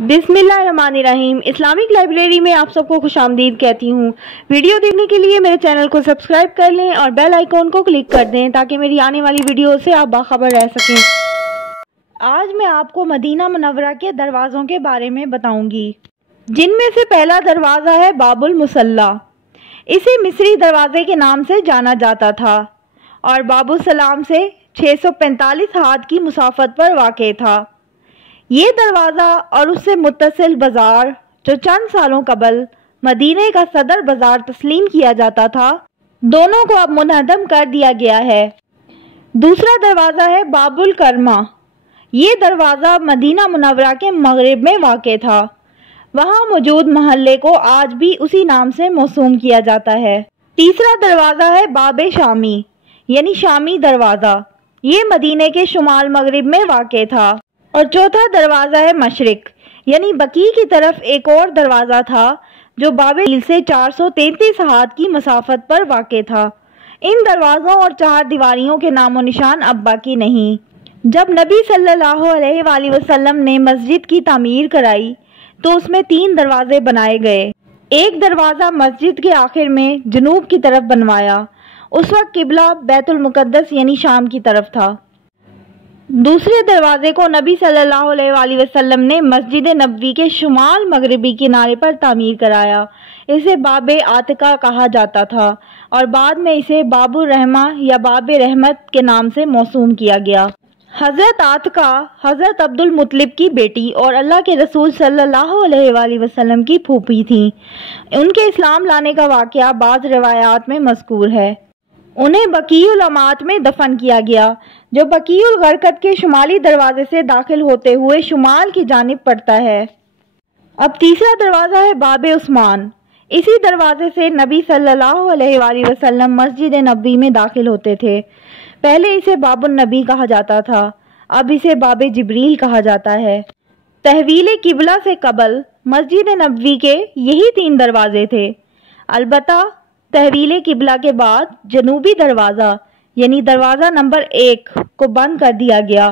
बिस्मिल्लाहिर्रहमानिर्रहीम। Islamic library में आप सबको खुश आमदीद कहती हूँ। वीडियो देखने के लिए मेरे चैनल को सब्सक्राइब कर लें और बेल आइकॉन को क्लिक कर दें ताकि मेरी आने वाली वीडियो से आप बाखबर रह सकें। आज मैं आपको मदीना मुनव्वरा के दरवाज़ों के बारे में बताऊंगी, जिनमें से पहला दरवाज़ा है बाबुल मुसल्ला। इसे मिस्री दरवाजे के नाम से जाना जाता था और बाबुल सलाम से 645 हाथ की मुसाफत पर वाक़ था। ये दरवाज़ा और उससे मुत्तसिल बाज़ार, जो चंद सालों कबल मदीने का सदर बाज़ार तस्लीम किया जाता था, दोनों को अब मुनहदम कर दिया गया है। दूसरा दरवाज़ा है बाबुल करमा। ये दरवाज़ा मदीना मुनव्वरा के मगरिब में वाक़ था। वहाँ मौजूद महल्ले को आज भी उसी नाम से मौसूम किया जाता है। तीसरा दरवाज़ा है बाब शामी, यानी शामी दरवाज़ा। ये मदीने के शुमाल मगरिब में वाक़ था। और चौथा दरवाज़ा है मशरिक, यानी बकी की तरफ एक और दरवाज़ा था जो बाबे झील से 433 हाथ की मसाफत पर वाक़ था। इन दरवाज़ों और चार दीवारियों के नामो निशान अब बाकी नहीं। जब नबी सल्लल्लाहु अलैहि वसल्लम ने मस्जिद की तामीर कराई तो उसमें 3 दरवाज़े बनाए गए। एक दरवाज़ा मस्जिद के आखिर में जनूब की तरफ बनवाया। उस वक्त किबला बैतुल मुक़द्दस यानी शाम की तरफ था। दूसरे दरवाजे को नबी सल्लल्लाहु अलैहि वसल्लम ने मस्जिद नबवी के शुमाल मगरिबी किनारे पर तामीर कराया। इसे बाब आतिका कहा जाता था और बाद में इसे बाबुर रहमा या बाब रहमत के नाम से मौसूम किया गया। हज़रत आतिका हज़रत अब्दुल मुत्तलिब की बेटी और अल्लाह के रसूल सल्लल्लाहु अलैहि वसल्लम की फूफी थीं। उनके इस्लाम लाने का वाक़या बाज़ रिवायात में मज़कूर है। उन्हें बकीउल अमात में दफन किया गया, जो बकीउल गरकत के शुमाली दरवाजे से दाखिल होते हुए शुमाल की जानिब पड़ता है। अब तीसरा दरवाज़ा है बाब उस्मान। इसी दरवाजे से नबी सल्लल्लाहु अलैहि वसल्लम मस्जिद नबवी में दाखिल होते थे। पहले इसे बाबुन नबी कहा जाता था, अब इसे बाब जिब्रील कहा जाता है। तहवील किबला से कबल मस्जिद नबवी के यही 3 दरवाजे थे। अलबत्ता तहवील किबला के बाद जनूबी दरवाज़ा यानी दरवाज़ा नंबर 1 को बंद कर दिया गया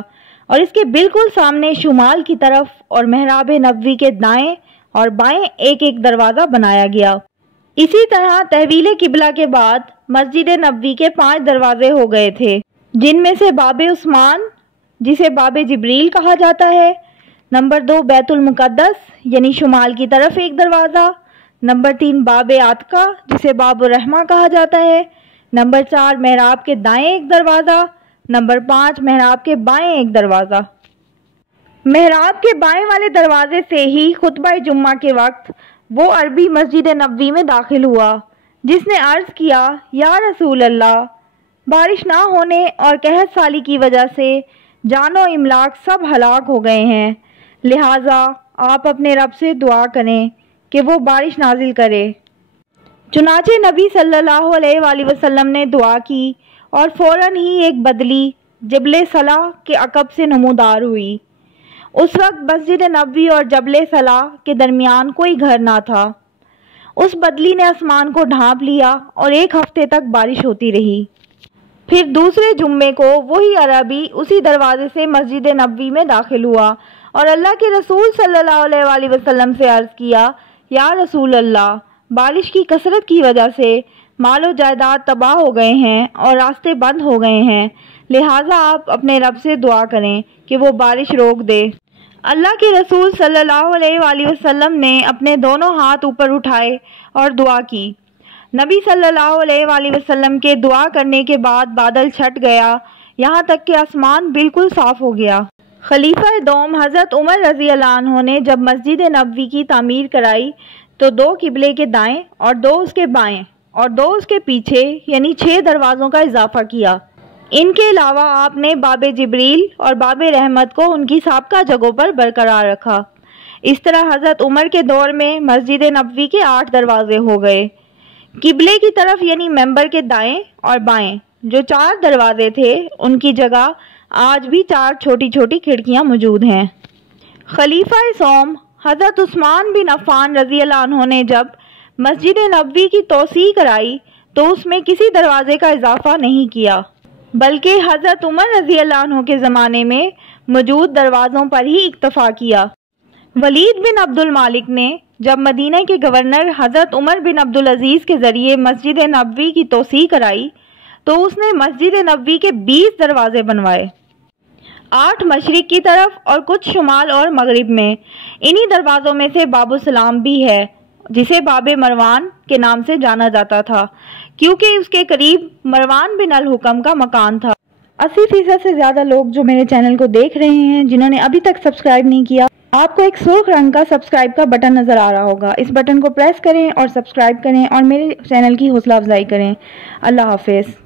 और इसके बिल्कुल सामने शुमाल की तरफ और महराब नबवी के दाएं और बाएं एक दरवाज़ा बनाया गया। इसी तरह तहवील किबला के बाद मस्जिद नबवी के 5 दरवाजे हो गए थे, जिनमें से बाब उस्मान, जिसे बाब जिब्रील कहा जाता है, नंबर 2 बैतुल मुक़द्दस यानी शुमाल की तरफ एक दरवाज़ा, नंबर 3 बाब आतिका जिसे बाबुर रहमा कहा जाता है, नंबर 4 महराब के दाएं एक दरवाज़ा, नंबर 5 महराब के बाएं एक दरवाज़ा। महराब के बाएं वाले दरवाजे से ही खुतबा जुम्मा के वक्त वो अरबी मस्जिद नबवी में दाखिल हुआ जिसने अर्ज़ किया, या रसूल अल्लाह, बारिश ना होने और कहत साली की वजह से जानो इमलाक सब हलाक हो गए हैं, लिहाजा आप अपने रब से दुआ करें कि वो बारिश नाजिल करे। चुनाचे नबी सल्लल्लाहु अलैहि वसल्लम ने दुआ की और फ़ौरन ही एक बदली जबले सलाह के अकब से नमूदार हुई। उस वक्त मस्जिद नबवी और जबले सलाह के दरमियान कोई घर ना था। उस बदली ने आसमान को ढांप लिया और 1 हफ्ते तक बारिश होती रही। फिर दूसरे जुम्मे को वही अरबी उसी दरवाजे से मस्जिद नबवी में दाखिल हुआ और अल्लाह के रसूल सल्लल्लाहु अलैहि वसल्लम से अर्ज़ किया, या रसूल अल्लाह, बारिश की कसरत की वजह से मालो जायदाद तबाह हो गए हैं और रास्ते बंद हो गए हैं, लिहाजा आप अपने रब से दुआ करें कि वो बारिश रोक दे। अल्लाह के रसूल सल्लल्लाहु अलैहि वसल्लम ने अपने दोनों हाथ ऊपर उठाए और दुआ की। नबी सल्लल्लाहु अलैहि वसल्लम के दुआ करने के बाद बादल छट गया, यहाँ तक कि आसमान बिल्कुल साफ हो गया। खलीफा दोम हज़रत उमर रज़ी अल्लाह अन्हु ने जब मस्जिद नबवी की तामीर कराई तो 2 किबले के दाएं और 2 उसके बाएं और 2 उसके पीछे यानी 6 दरवाज़ों का इजाफा किया। इनके अलावा आपने बाब जिब्रील और बाब रहमत को उनकी साबका जगहों पर बरकरार रखा। इस तरह हज़रत उमर के दौर में मस्जिद नबवी के 8 दरवाजे हो गए। किबले की तरफ यानी मेंबर के दाएं और बाएं जो 4 दरवाजे थे, उनकी जगह आज भी 4 छोटी छोटी खिड़कियां मौजूद हैं। खलीफा सोम हज़रत उस्मान बिन अफ़्फ़ान रज़ी अल्लाह अन्हु ने जब मस्जिद नबवी की तोसी कराई तो उसमें किसी दरवाजे का इजाफा नहीं किया, बल्कि हज़रत उमर रज़ी अल्लाह अन्हु के ज़माने में मौजूद दरवाज़ों पर ही इक्तफ़ा किया। ولید بن عبدل مالک نے جب مدینہ کے گورنر حضرت عمر بن عبدالعزیز کے ذریعے مسجد نبوی کی توسیع کرائی تو اس نے مسجد نبوی کے 20 دروازے بنوائے، 8 مشرق کی طرف اور کچھ شمال اور مغرب میں۔ انہی دروازوں میں سے باب السلام بھی ہے، جسے باب مروان کے نام سے جانا جاتا تھا، کیونکہ اس کے قریب مروان بن الحکم کا مکان تھا۔ 80% سے زیادہ لوگ جو میرے چینل کو دیکھ رہے ہیں، جنہوں نے ابھی تک سبسکرائب نہیں کیا، آپ کو ایک سرخ رنگ کا سبسکرائب کا بٹن نظر آ رہا ہوگا، اس بٹن کو پریس کریں اور سبسکرائب کریں اور میرے چینل کی حوصلہ افزائی کریں۔ اللہ حافظ۔